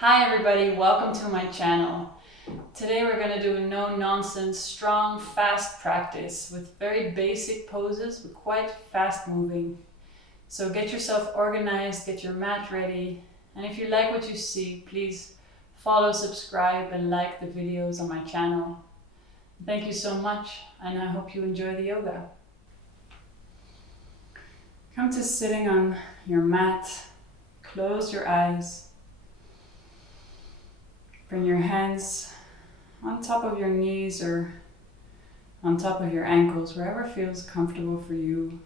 Hi everybody, welcome to my channel. Today we're going to do a no-nonsense, strong, fast practice with very basic poses but quite fast moving. So get yourself organized, get your mat ready, and if you like what you see, please follow, subscribe and like the videos on my channel. Thank you so much and I hope you enjoy the yoga. Come to sitting on your mat, close your eyes. Bring your hands on top of your knees or on top of your ankles, wherever feels comfortable for you.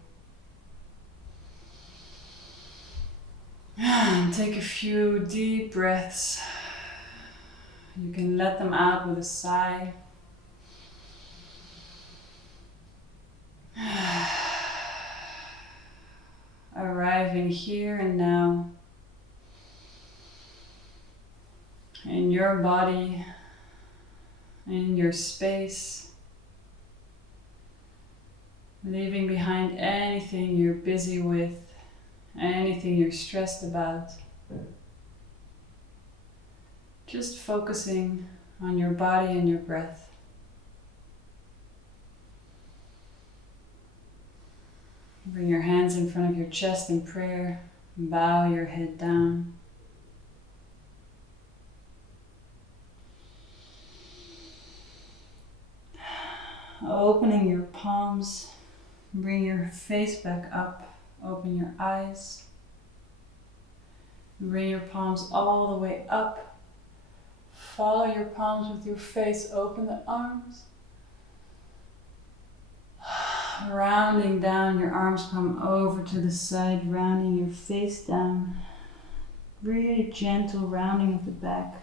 And take a few deep breaths. You can let them out with a sigh. Arriving here and now. In your body, in your space, leaving behind anything you're busy with, anything you're stressed about. Just focusing on your body and your breath. Bring your hands in front of your chest in prayer, bow your head down. Opening your palms, bring your face back up, open your eyes. Bring your palms all the way up. Follow your palms with your face, open the arms. Rounding down, your arms come over to the side, rounding your face down. Really gentle rounding of the back.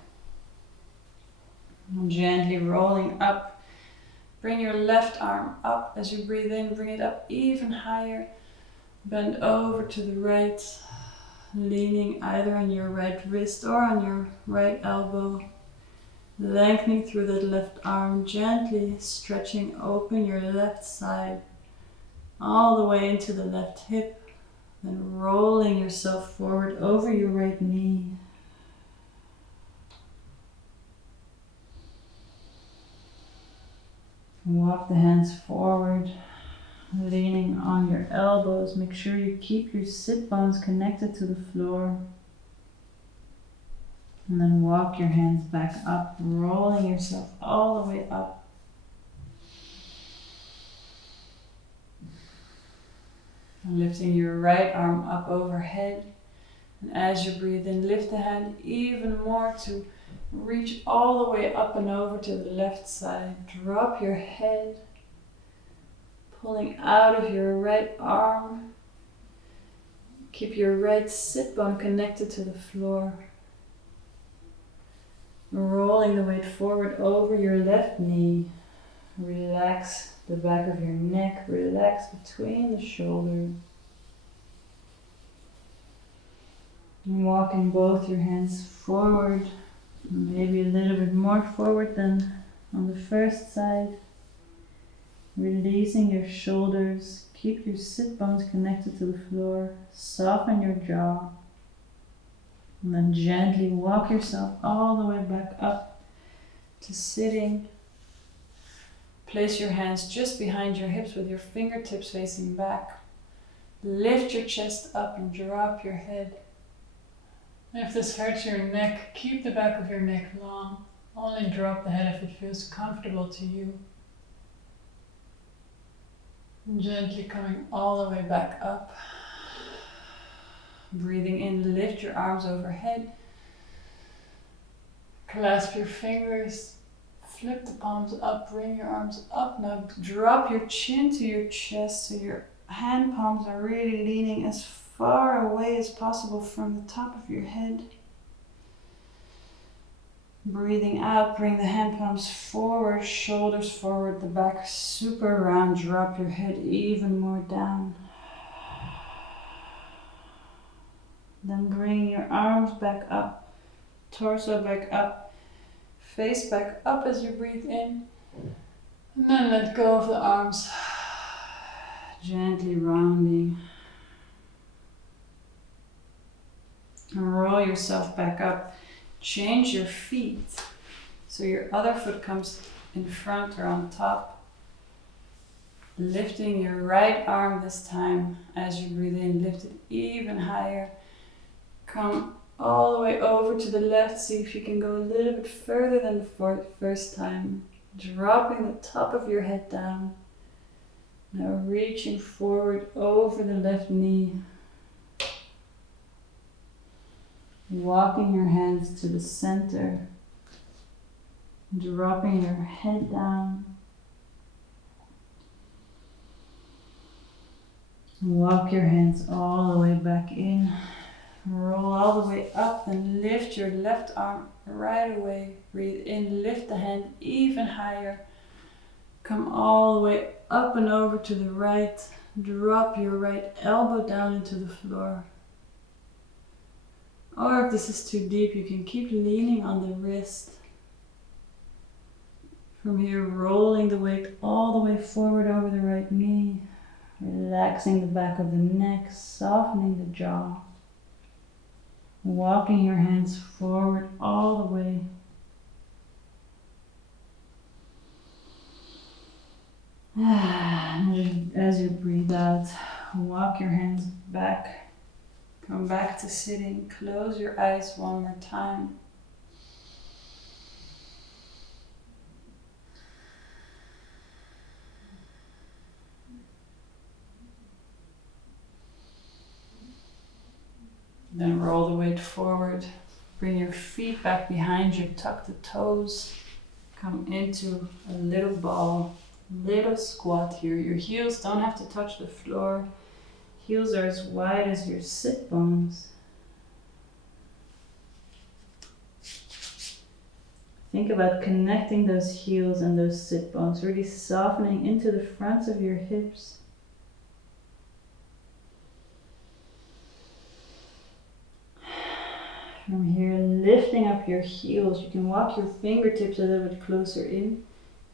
And gently rolling up. Bring your left arm up as you breathe in, bring it up even higher. Bend over to the right, leaning either on your right wrist or on your right elbow. Lengthening through that left arm, gently stretching open your left side, all the way into the left hip. Then rolling yourself forward over your right knee. Walk the hands forward, leaning on your elbows. Make sure you keep your sit bones connected to the floor. And then walk your hands back up, rolling yourself all the way up. And lifting your right arm up overhead. And as you breathe in, lift the hand even more to reach all the way up and over to the left side. Drop your head, pulling out of your right arm. Keep your right sit bone connected to the floor. Rolling the weight forward over your left knee. Relax the back of your neck, relax between the shoulders. And walking both your hands forward. Maybe a little bit more forward than on the first side. Releasing your shoulders. Keep your sit bones connected to the floor. Soften your jaw. And then gently walk yourself all the way back up to sitting. Place your hands just behind your hips with your fingertips facing back. Lift your chest up and drop your head. If this hurts your neck, keep the back of your neck long. Only drop the head if it feels comfortable to you. Gently coming all the way back up. Breathing in, lift your arms overhead. Clasp your fingers. Flip the palms up, bring your arms up. Now drop your chin to your chest so your hand palms are really leaning as far away as possible from the top of your head. Breathing out, bring the hand palms forward, shoulders forward, the back super round. Drop your head even more down. Then bring your arms back up, torso back up, face back up as you breathe in. And then let go of the arms. Gently rounding. And roll yourself back up. change your feet. So your other foot comes in front or on top. Lifting your right arm this time as you breathe in. Lift it even higher. Come all the way over to the left. See if you can go a little bit further than the first time. Dropping the top of your head down. Now reaching forward over the left knee. Walking your hands to the center. Dropping your head down. Walk your hands all the way back in. Roll all the way up and lift your left arm right away. Breathe in, lift the hand even higher. Come all the way up and over to the right. Drop your right elbow down into the floor. Or if this is too deep, you can keep leaning on the wrist. From here, rolling the weight all the way forward over the right knee. Relaxing the back of the neck, softening the jaw. Walking your hands forward all the way. As you breathe out, walk your hands back. Come back to sitting. Close your eyes one more time. Then roll the weight forward. Bring your feet back behind you. Tuck the toes. Come into a little ball. Little squat here. Your heels don't have to touch the floor. Heels are as wide as your sit bones. Think about connecting those heels and those sit bones, really softening into the fronts of your hips. From here, lifting up your heels. You can walk your fingertips a little bit closer in,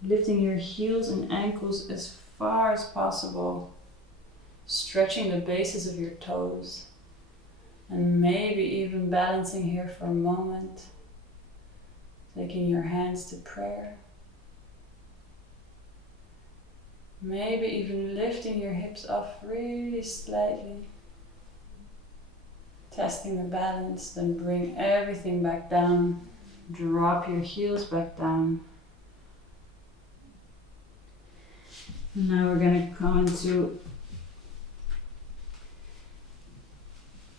lifting your heels and ankles as far as possible. Stretching the bases of your toes and maybe even balancing here for a moment, taking your hands to prayer, maybe even lifting your hips up really slightly, testing the balance, then bring everything back down, drop your heels back down. And now we're going to come into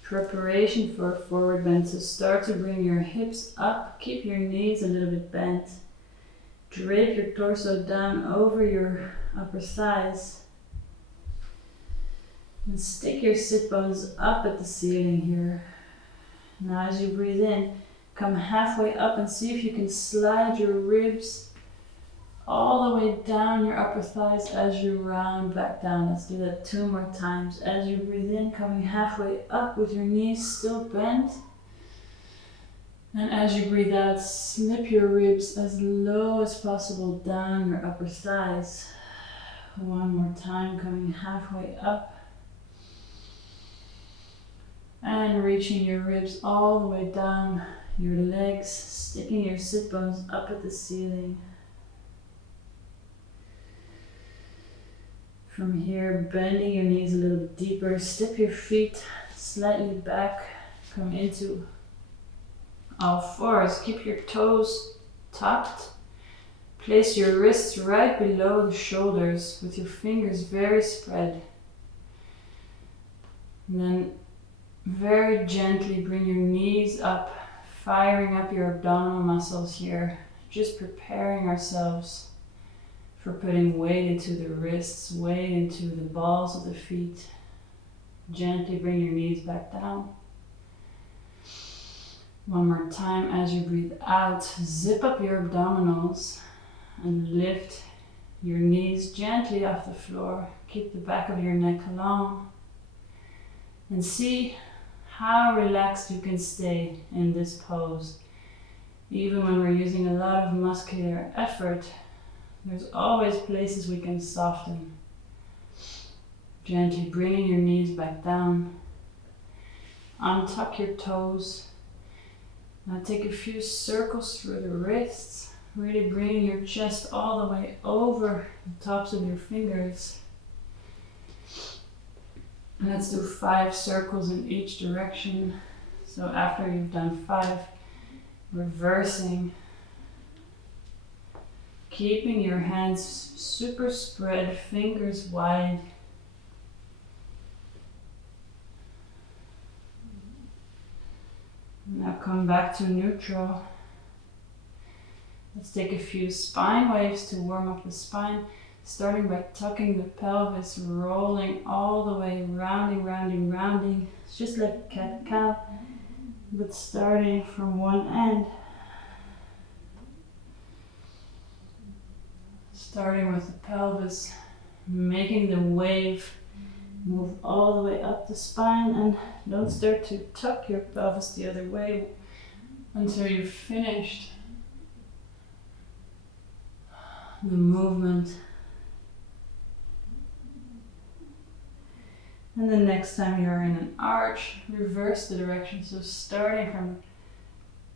preparation for a forward bend. So start to bring your hips up, keep your knees a little bit bent. Drape your torso down over your upper thighs. And stick your sit bones up at the ceiling here. Now as you breathe in, come halfway up and see if you can slide your ribs all the way down your upper thighs as you round back down. Let's do that 2 more times. As you breathe in, coming halfway up with your knees still bent. And as you breathe out, slip your ribs as low as possible down your upper thighs. 1 more time, coming halfway up. And reaching your ribs all the way down your legs, sticking your sit bones up at the ceiling. From here, bending your knees a little bit deeper, step your feet slightly back, come into all fours. Keep your toes tucked. Place your wrists right below the shoulders with your fingers very spread. And then very gently bring your knees up, firing up your abdominal muscles here, just preparing ourselves for putting weight into the wrists, weight into the balls of the feet. Gently bring your knees back down. 1 more time as you breathe out, zip up your abdominals and lift your knees gently off the floor. Keep the back of your neck long and see how relaxed you can stay in this pose. Even when we're using a lot of muscular effort, there's always places we can soften. Gently bringing your knees back down. Untuck your toes. Now take a few circles through the wrists, really bringing your chest all the way over the tops of your fingers. And let's do 5 circles in each direction. So after you've done 5, reversing, keeping your hands super spread, fingers wide. Now come back to neutral. Let's take a few spine waves to warm up the spine, starting by tucking the pelvis, rolling all the way, rounding, rounding, rounding. It's just like cat-cow, but starting from one end. Starting with the pelvis, making the wave move all the way up the spine, and don't start to tuck your pelvis the other way until you've finished the movement. And the next time you're in an arch, reverse the direction. So starting from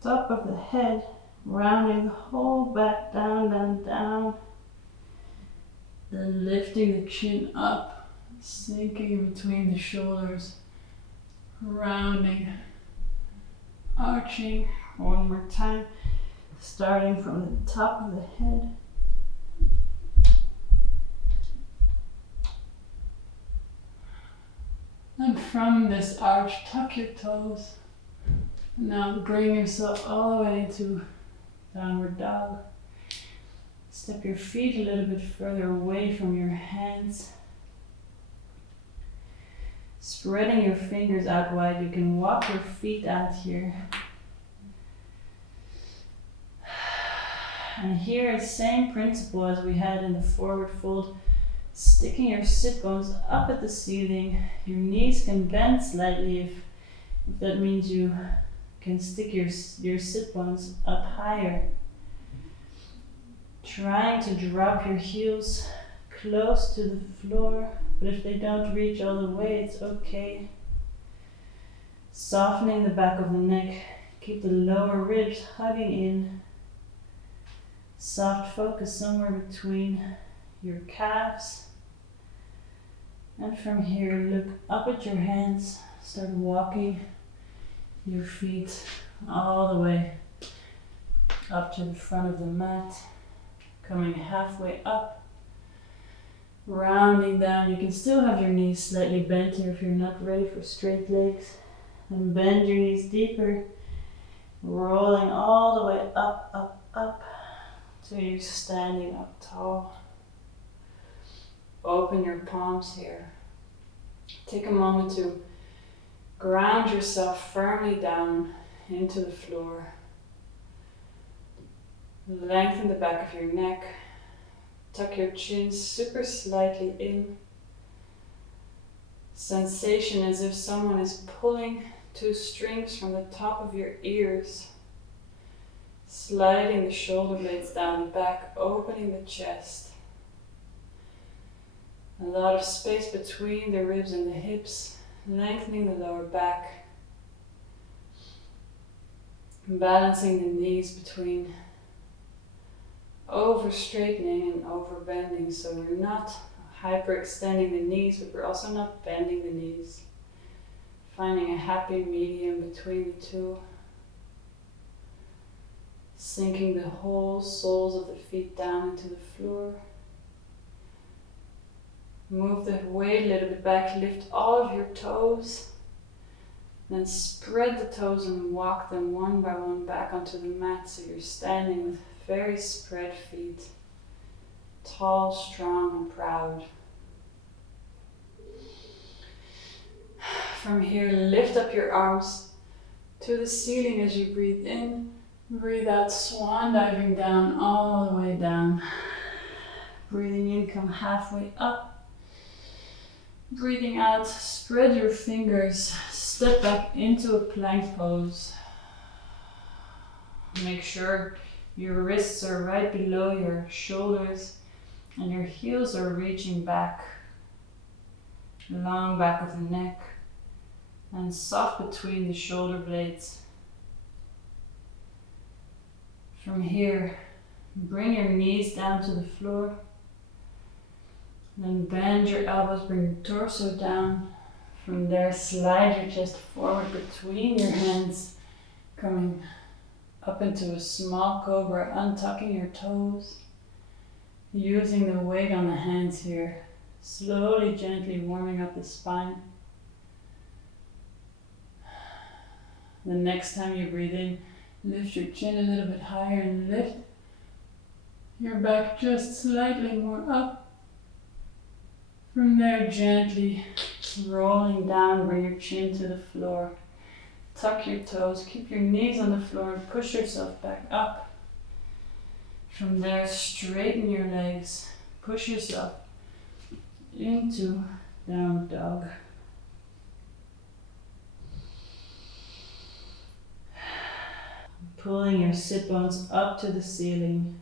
the top of the head, rounding the whole back down, down, down. Then lifting the chin up, sinking in between the shoulders, rounding, arching. One more time, starting from the top of the head. And from this arch, tuck your toes. Now bring yourself all the way to downward dog. Step your feet a little bit further away from your hands. Spreading your fingers out wide, you can walk your feet out here. And here it's the same principle as we had in the forward fold. Sticking your sit bones up at the ceiling. Your knees can bend slightly if that means you can stick your sit bones up higher. Trying to drop your heels close to the floor, but if they don't reach all the way, it's okay. Softening the back of the neck, keep the lower ribs hugging in. Soft focus somewhere between your calves. And from here, look up at your hands, start walking your feet all the way up to the front of the mat. Coming halfway up, rounding down. You can still have your knees slightly bent here if you're not ready for straight legs. And bend your knees deeper, rolling all the way up, up, up, till you're standing up tall. Open your palms here. Take a moment to ground yourself firmly down into the floor. Lengthen the back of your neck. Tuck your chin super slightly in. Sensation as if someone is pulling 2 strings from the top of your ears. Sliding the shoulder blades down the back, opening the chest. A lot of space between the ribs and the hips, lengthening the lower back. Balancing the knees between over straightening and over bending, so we're not hyperextending the knees, but we're also not bending the knees. Finding a happy medium between the two. Sinking the whole soles of the feet down into the floor. Move the weight a little bit back, lift all of your toes. Then spread the toes and walk them one by one back onto the mat, so you're standing with very spread feet, tall, strong, and proud. From here, lift up your arms to the ceiling as you breathe in. Breathe out, swan diving down, all the way down. Breathing in, come halfway up. Breathing out, spread your fingers, step back into a plank pose. Make sure your wrists are right below your shoulders and your heels are reaching back, long back of the neck and soft between the shoulder blades. From here, bring your knees down to the floor. Then bend your elbows, bring your torso down. From there, slide your chest forward between your hands, coming up into a small cobra, untucking your toes, using the weight on the hands here, slowly, gently warming up the spine. The next time you breathe in, lift your chin a little bit higher and lift your back just slightly more up. From there, gently rolling down, bring your chin to the floor. Tuck your toes, keep your knees on the floor and push yourself back up. From there, straighten your legs, push yourself into downward dog. Pulling your sit bones up to the ceiling.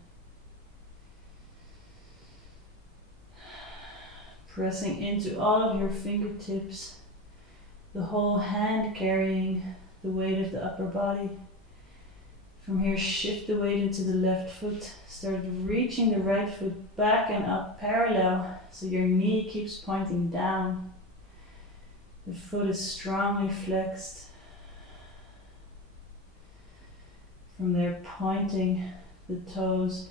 Pressing into all of your fingertips, the whole hand carrying the weight of the upper body. From here, shift the weight into the left foot. Start reaching the right foot back and up parallel, so your knee keeps pointing down. The foot is strongly flexed. From there, pointing the toes.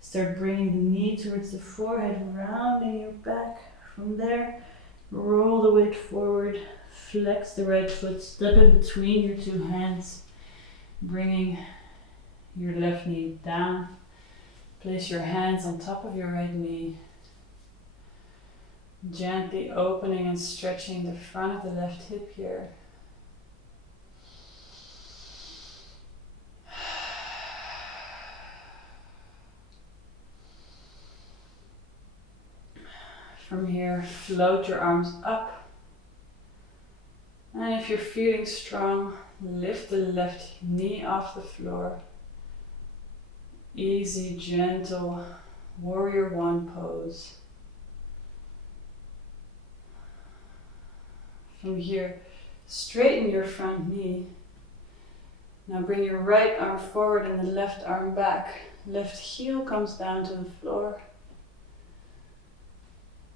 Start bringing the knee towards the forehead, rounding your back. From there, roll the weight forward, flex the right foot, step in between your two hands, bringing your left knee down. Place your hands on top of your right knee, gently opening and stretching the front of the left hip here. From here, float your arms up. And if you're feeling strong, lift the left knee off the floor. Easy, gentle, warrior one pose. From here, straighten your front knee. Now bring your right arm forward and the left arm back. Left heel comes down to the floor.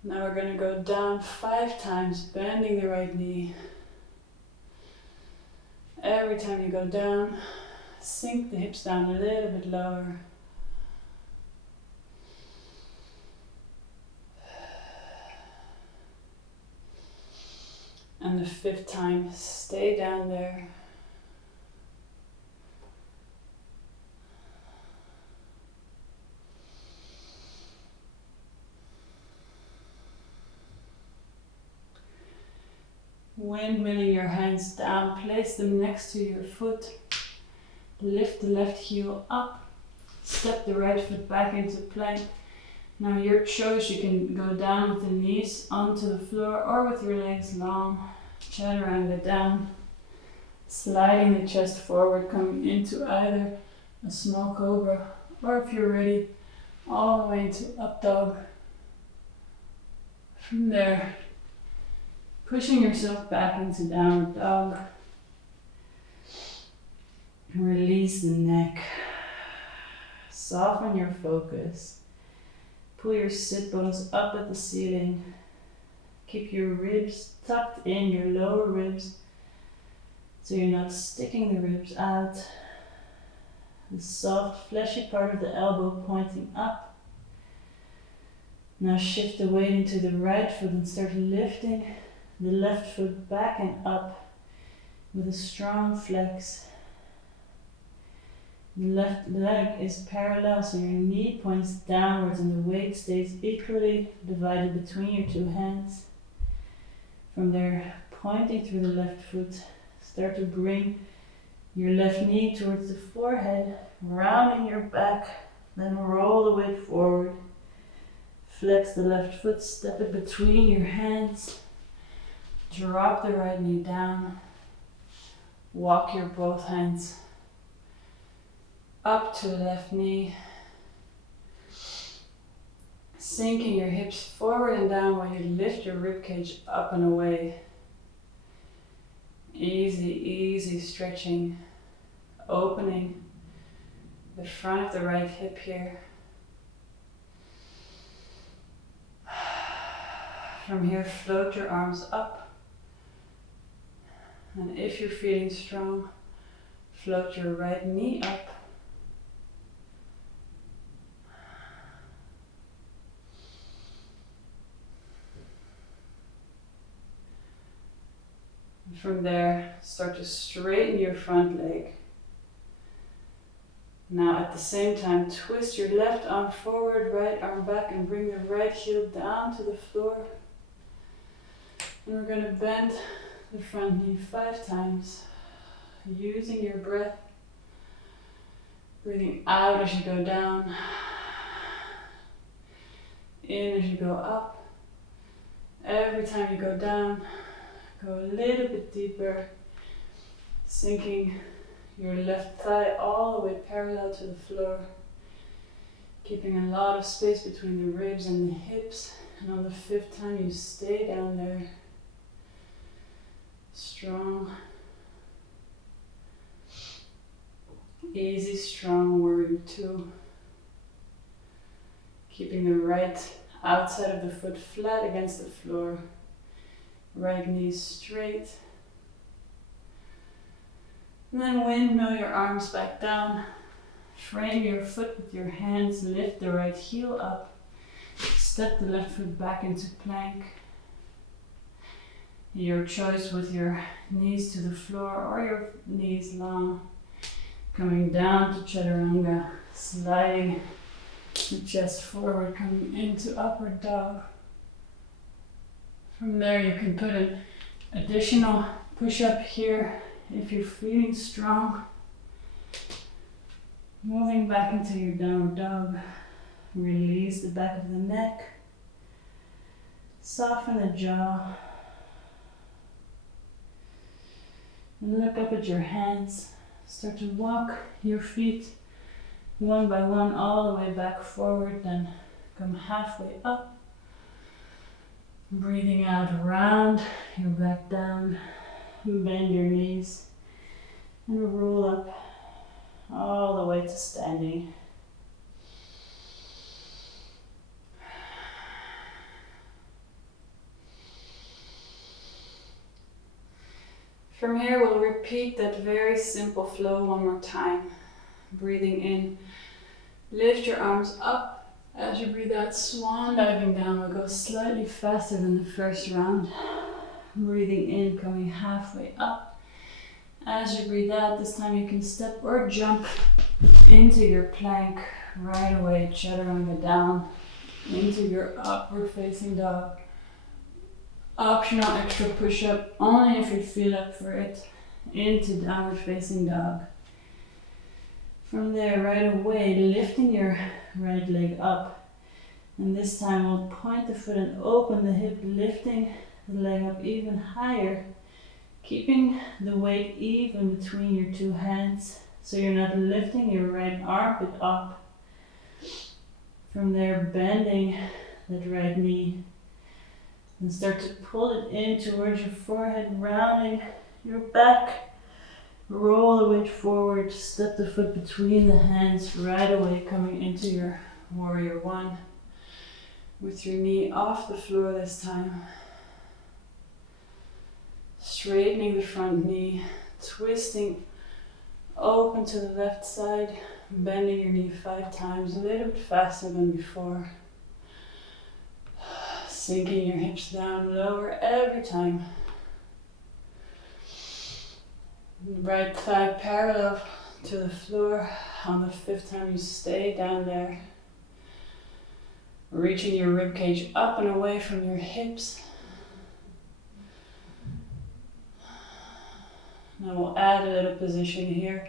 Now we're going to go down 5 times, bending the right knee. Every time you go down, sink the hips down a little bit lower. And the 5th time, stay down there. Windmilling your hands down, place them next to your foot. Lift the left heel up, step the right foot back into plank. Now your choice, you can go down with the knees onto the floor or with your legs long, chaturanga down, sliding the chest forward, coming into either a small cobra or if you're ready, all the way into up dog. From there, pushing yourself back into downward dog. Release the neck. Soften your focus. Pull your sit bones up at the ceiling. Keep your ribs tucked in, your lower ribs, so you're not sticking the ribs out. The soft, fleshy part of the elbow pointing up. Now shift the weight into the right foot and start lifting the left foot back and up with a strong flex. The left leg is parallel, so your knee points downwards and the weight stays equally divided between your two hands. From there, pointing through the left foot, start to bring your left knee towards the forehead, rounding your back, then roll the weight forward. Flex the left foot, step it between your hands. Drop the right knee down. Walk your both hands up to the left knee. Sinking your hips forward and down while you lift your ribcage up and away. Easy, easy stretching, opening the the front of the right hip here. From here, float your arms up. And if you're feeling strong, float your right knee up. And from there, start to straighten your front leg. Now at the same time, twist your left arm forward, right arm back, and bring the right heel down to the floor. And we're going to bend the front knee 5 times, using your breath, breathing out as you go down, in as you go up. Every time you go down, go a little bit deeper, sinking your left thigh all the way parallel to the floor, keeping a lot of space between the ribs and the hips. And on the 5th time, you stay down there, strong, easy, strong warrior 2. Keeping the right outside of the foot flat against the floor, right knee straight. And then windmill your arms back down, frame your foot with your hands, lift the right heel up, step the left foot back into plank. Your choice with your knees to the floor or your knees long. Coming down to Chaturanga, sliding the chest forward, coming into upward dog. From there you can put an additional push-up here if you're feeling strong. Moving back into your downward dog. Release the back of the neck. Soften the jaw. And look up at your hands. Start to walk your feet one by one all the way back forward, then come halfway up. Breathing out, round your back down, bend your knees, and roll up all the way to standing. From here, we'll repeat that very simple flow one more time. Breathing in, lift your arms up. As you breathe out, swan diving down. We'll go slightly faster than the first round. Breathing in, coming halfway up. As you breathe out, this time you can step or jump into your plank right away. Chaturanga down into your upward facing dog. Optional extra push-up only if you feel up for it. Into downward facing dog. From there, right away, lifting your right leg up. And this time we'll point the foot and open the hip, lifting the leg up even higher. Keeping the weight even between your 2 hands, so you're not lifting your right armpit up. From there, bending that right knee. And start to pull it in towards your forehead, rounding your back. Roll the weight forward, step the foot between the hands, right away coming into your warrior 1. With your knee off the floor this time. Straightening the front knee, twisting open to the left side, bending your knee 5 times, a little bit faster than before. Sinking your hips down lower every time. Right thigh parallel to the floor. On the 5th time you stay down there. Reaching your ribcage up and away from your hips. Now we'll add a little position here.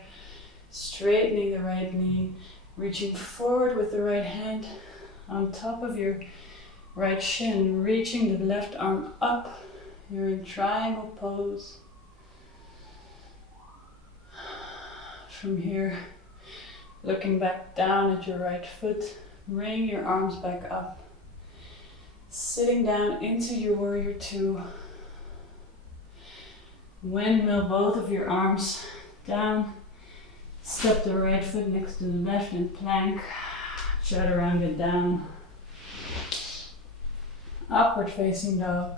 Straightening the right knee. Reaching forward with the right hand on top of your right shin. Reaching the left arm up. You're in triangle pose. From here, looking back down at your right foot, bring your arms back up. Sitting down into your warrior 2. Windmill both of your arms down, Step the right foot next to the left in plank. Chaturanga down. Upward facing dog.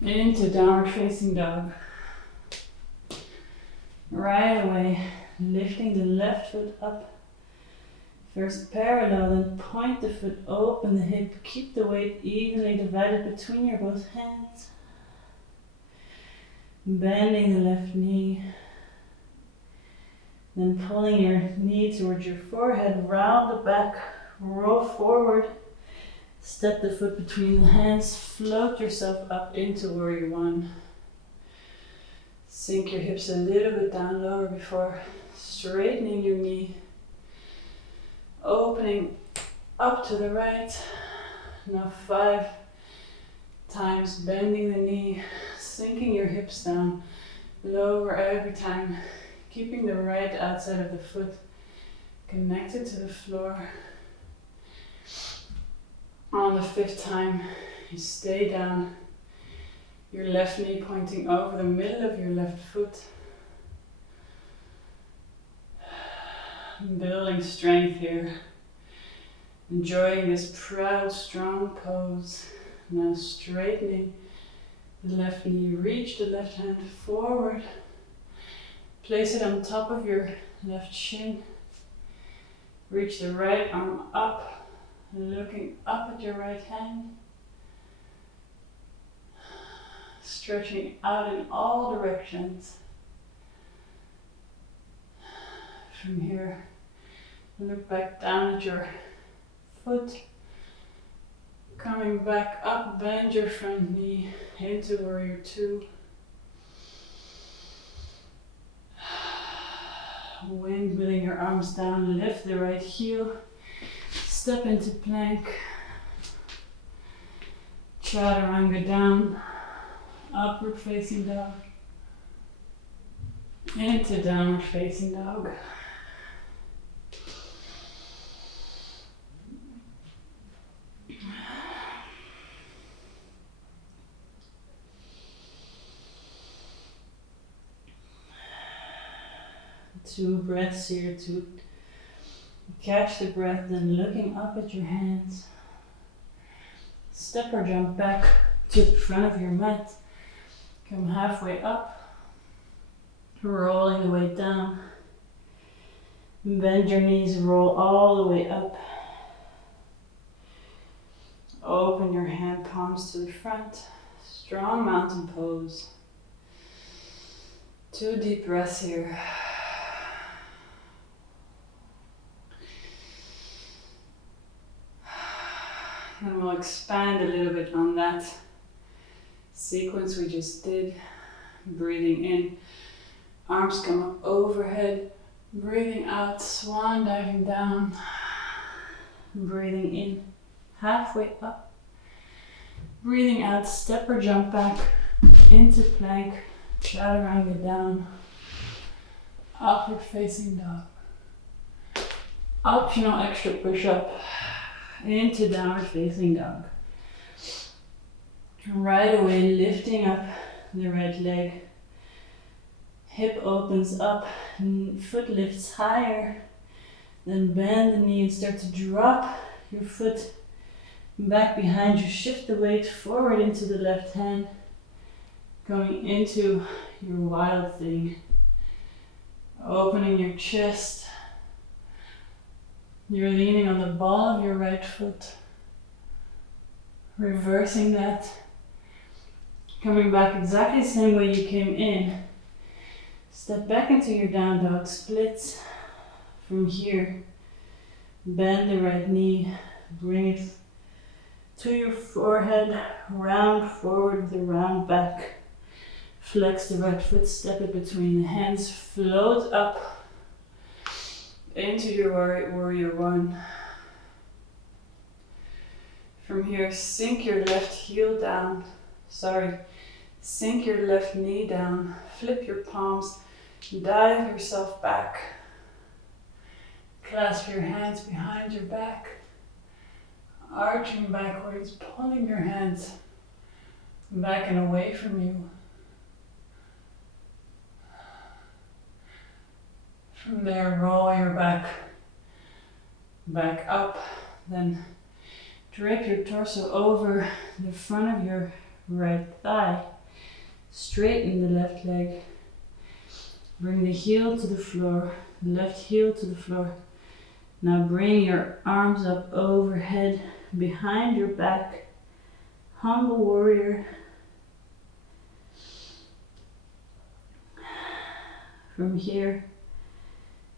Into downward facing dog. Right away, lifting the left foot up. First parallel, then point the foot, open the hip, keep the weight evenly divided between your both hands. Bending the left knee. Then pulling your knee towards your forehead, round the back, roll forward. Step the foot between the hands, float yourself up into warrior one. Sink your hips a little bit down lower before straightening your knee. Opening up to the right. Now 5 times bending the knee, sinking your hips down, lower every time, keeping the right outside of the foot connected to the floor. On the 5th time, you stay down, your left knee pointing over the middle of your left foot. Building strength here. Enjoying this proud, strong pose. Now straightening the left knee. Reach the left hand forward. Place it on top of your left shin. Reach the right arm up, looking up at your right hand. Stretching out in all directions. From here, look back down at your foot. Coming back up, bend your front knee into warrior two. Windmilling your arms down, lift the right heel. Step into plank. Chaturanga down. Upward facing dog. Into downward facing dog. Two breaths here to catch the breath, then looking up at your hands. Step or jump back to the front of your mat. Come halfway up, rolling the way down. Bend your knees, roll all the way up. Open your hand palms to the front. Strong mountain pose. 2 deep breaths here. And we'll expand a little bit on that sequence we just did. Breathing in, arms come up overhead. Breathing out, swan diving down. Breathing in, halfway up. Breathing out, step or jump back into plank. Chaturanga down. Upward facing dog. Optional extra push-up. Into downward facing dog. Right away, lifting up the right leg. Hip opens up, foot lifts higher. Then bend the knee and start to drop your foot back behind you. Shift the weight forward into the left hand. Going into your wild thing. Opening your chest. You're leaning on the ball of your right foot. Reversing that. Coming back exactly the same way you came in. Step back into your down dog splits. From here, bend the right knee. Bring it to your forehead. Round forward with a round back. Flex the right foot, step it between the hands. Float up. Into your warrior one. From here, sink your left heel down. Sink your left knee down. Flip your palms. Dive yourself back. Clasp your hands behind your back. Arching backwards, pulling your hands back and away from you. From there, roll your back up, then drape your torso over the front of your right thigh. Straighten the left leg. Bring the heel to the floor, left heel to the floor. Now bring your arms up overhead, behind your back. Humble warrior. From here,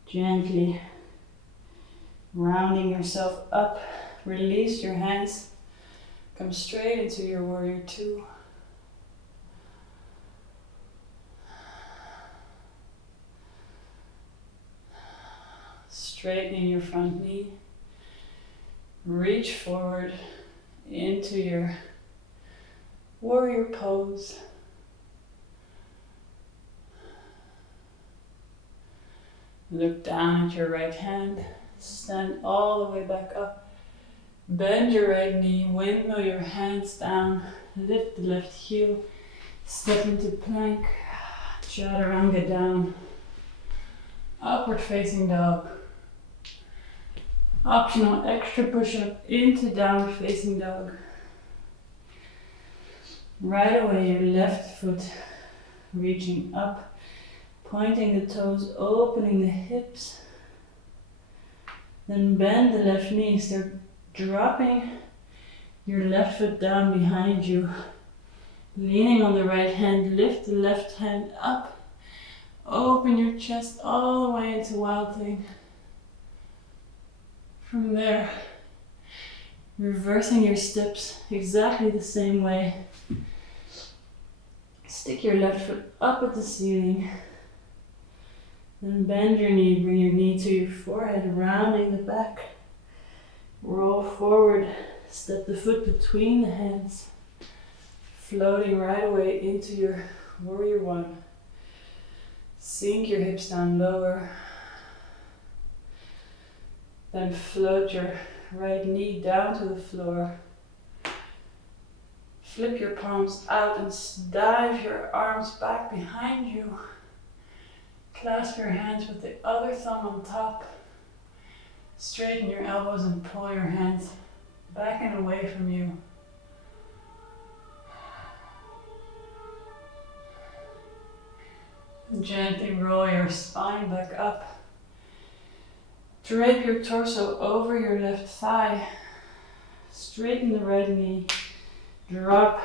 gently rounding yourself up, release your hands, come straight into your warrior two. Straightening your front knee, reach forward into your warrior pose. Look down at your right hand, stand all the way back up, bend your right knee, windmill your hands down, lift the left heel, step into plank, chaturanga down, upward facing dog. Optional extra push-up into downward facing dog. Right away your left foot reaching up, pointing the toes, opening the hips. Then bend the left knee, start dropping your left foot down behind you. Leaning on the right hand, lift the left hand up. Open your chest all the way into Wild Thing. From there, reversing your steps exactly the same way. Stick your left foot up at the ceiling. Then bend your knee, bring your knee to your forehead, rounding the back. Roll forward, step the foot between the hands. Floating right away into your warrior one. Sink your hips down lower. Then float your right knee down to the floor. Flip your palms out and dive your arms back behind you. Clasp your hands with the other thumb on top. Straighten your elbows and pull your hands back and away from you. Gently roll your spine back up. Drape your torso over your left thigh. Straighten the right knee. Drop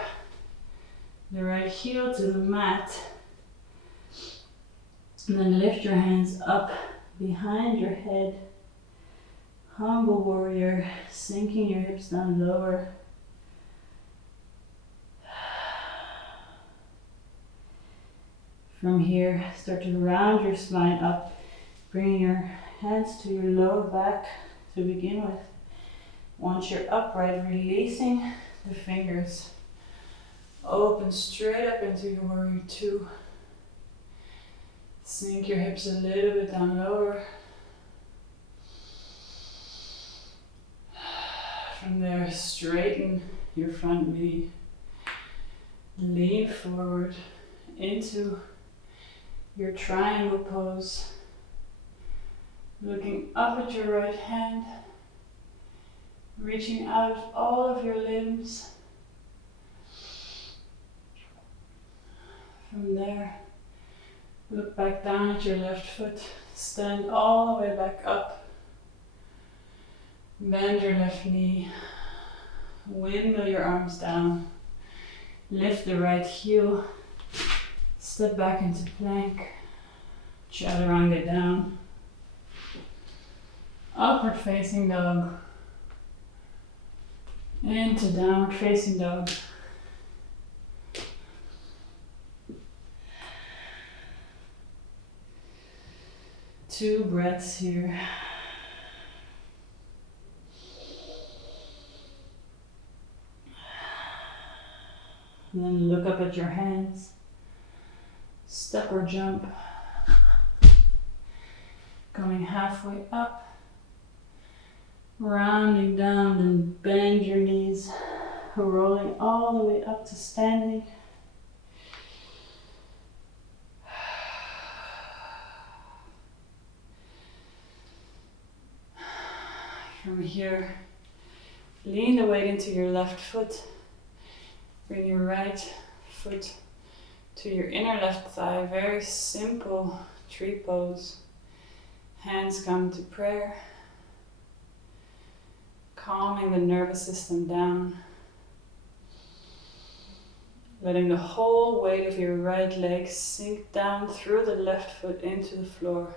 the right heel to the mat. And then lift your hands up behind your head. Humble warrior, sinking your hips down lower. From here, start to round your spine up, bringing your hands to your lower back to begin with. Once you're upright, releasing the fingers. Open straight up into your warrior two. Sink your hips a little bit down lower. From there, straighten your front knee. Lean forward into your triangle pose. Looking up at your right hand. Reaching out of all of your limbs. From there, look back down at your left foot. Stand all the way back up. Bend your left knee. Windmill your arms down. Lift the right heel. Step back into plank. Chaturanga down. Upward facing dog. Into downward facing dog. Two breaths here. And then look up at your hands. Step or jump. Coming halfway up. Rounding down and bend your knees. Rolling all the way up to standing. From here, lean the weight into your left foot. Bring your right foot to your inner left thigh. Very simple tree pose. Hands come to prayer. Calming the nervous system down. Letting the whole weight of your right leg sink down through the left foot into the floor.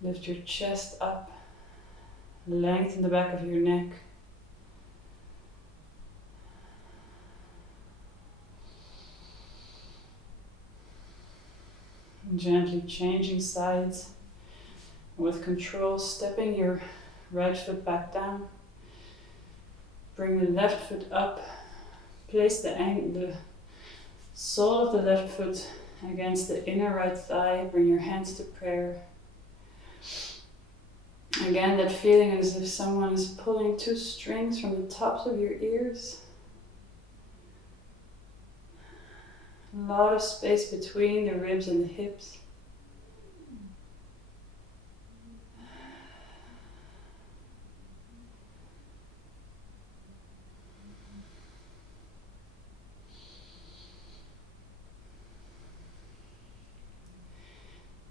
Lift your chest up. Lengthen the back of your neck. Gently changing sides. With control, stepping your right foot back down. Bring the left foot up. Place the sole of the left foot against the inner right thigh. Bring your hands to prayer. Again, that feeling as if someone is pulling two strings from the tops of your ears. A lot of space between the ribs and the hips.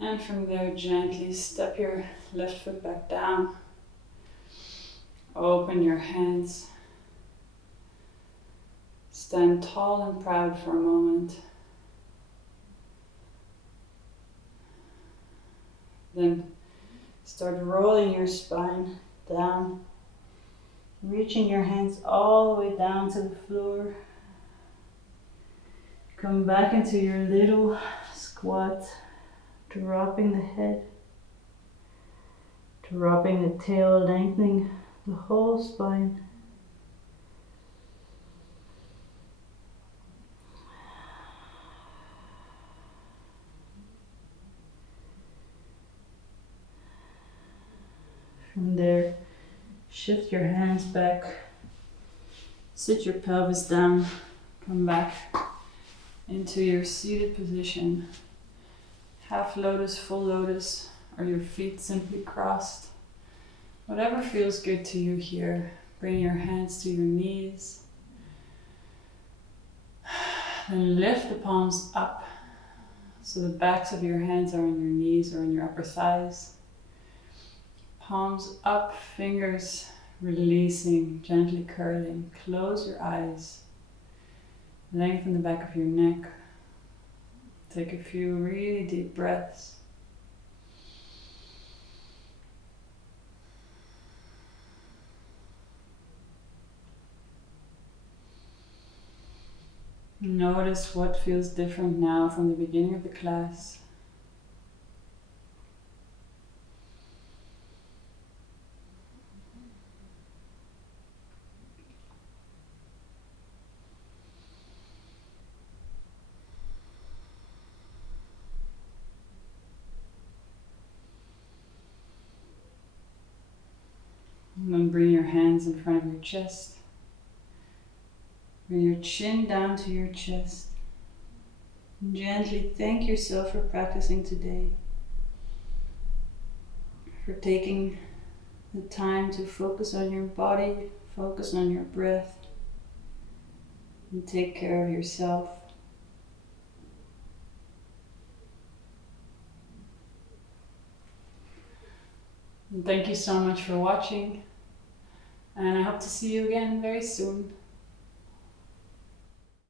And from there, gently step your left foot back down. Open your hands. Stand tall and proud for a moment. Then start rolling your spine down. Reaching your hands all the way down to the floor. Come back into your little squat. Dropping the head, dropping the tail, lengthening the whole spine. From there, shift your hands back, sit your pelvis down, come back into your seated position. Half lotus, full lotus, or your feet simply crossed. Whatever feels good to you here. Bring your hands to your knees. Then lift the palms up so the backs of your hands are on your knees or on your upper thighs. Palms up, fingers releasing, gently curling. Close your eyes. Lengthen the back of your neck. Take a few really deep breaths. Notice what feels different now from the beginning of the class. And then bring your hands in front of your chest. Bring your chin down to your chest. And gently thank yourself for practicing today. For taking the time to focus on your body, focus on your breath, and take care of yourself. And thank you so much for watching. And I hope to see you again very soon.